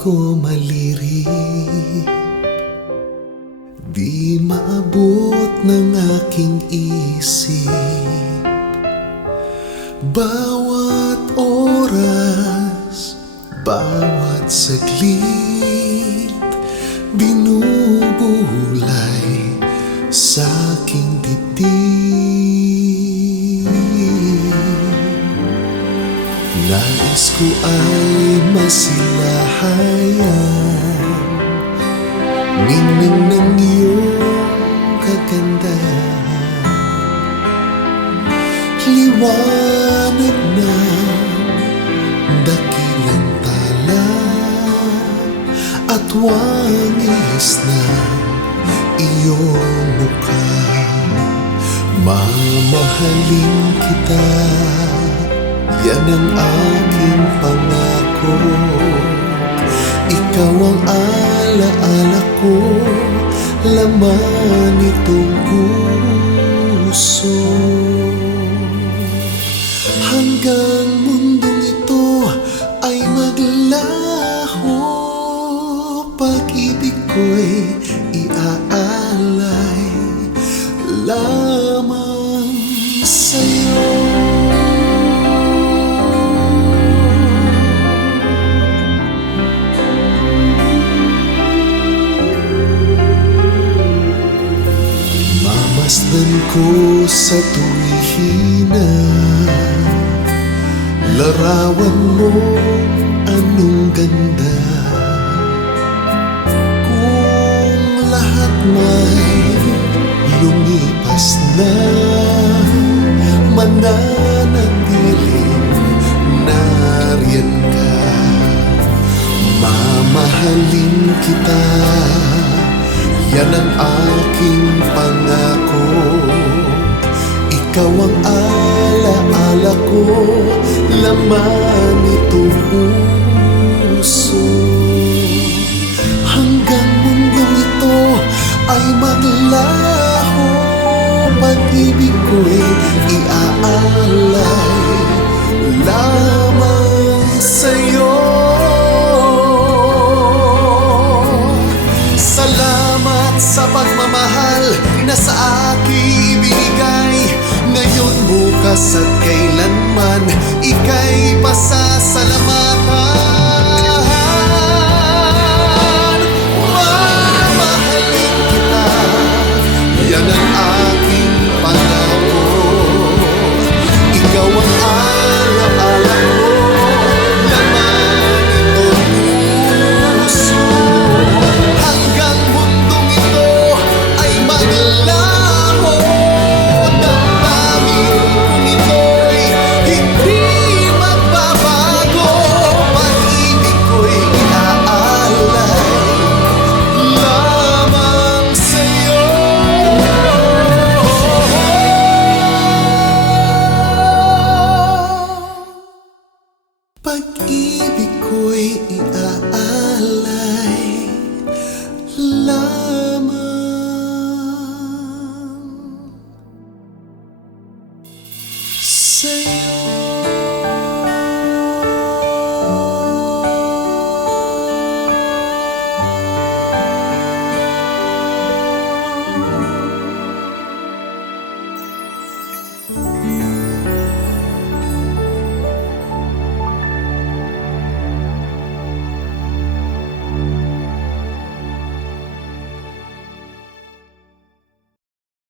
ko malirip, di maabot ng aking isip. Bawat oras, bawat saglit, binubulay sa aking dibdib. Nais ko ay masilahayan, ningning ng iyong kagandahan, liwanag ng dakilang tala at wangis ng iyong mukha. Mamahalin kita, yan ang aking pangako. Ikaw ang alaala ko, laman nitong puso. Hanggang mundong ito ay maglaho, pag-ibig ko'y iaalay lamang sa'yo. Mamasdan ko sa tuwihina, larawan mo anong ganda. Kung lahat may lumipas na, mananatiling nariyan ka. Mamahalin kita, yan ang aking pangako. Ikaw ang alaala ko, laman nitong puso. Hanggang mundong ito ay maglaho, pag-ibig ko'y iaalay lamang sa'yo. Salamat sa pagmamahal na sa akin ibinigay. Ngayon, bukas at kailanman, ika'y pasasalamatan. Mamahalin kita, yan ang aking pangako. Ikaw ang alaala ko, laman itong puso. Hanggang mundong ito ay maglaho, damdamin kong ito'y hindi magbabago. Pag-ibig ko'y iaalay lamang sa'yo. Pag-ibig ko'y iaalay lamang sa'yo.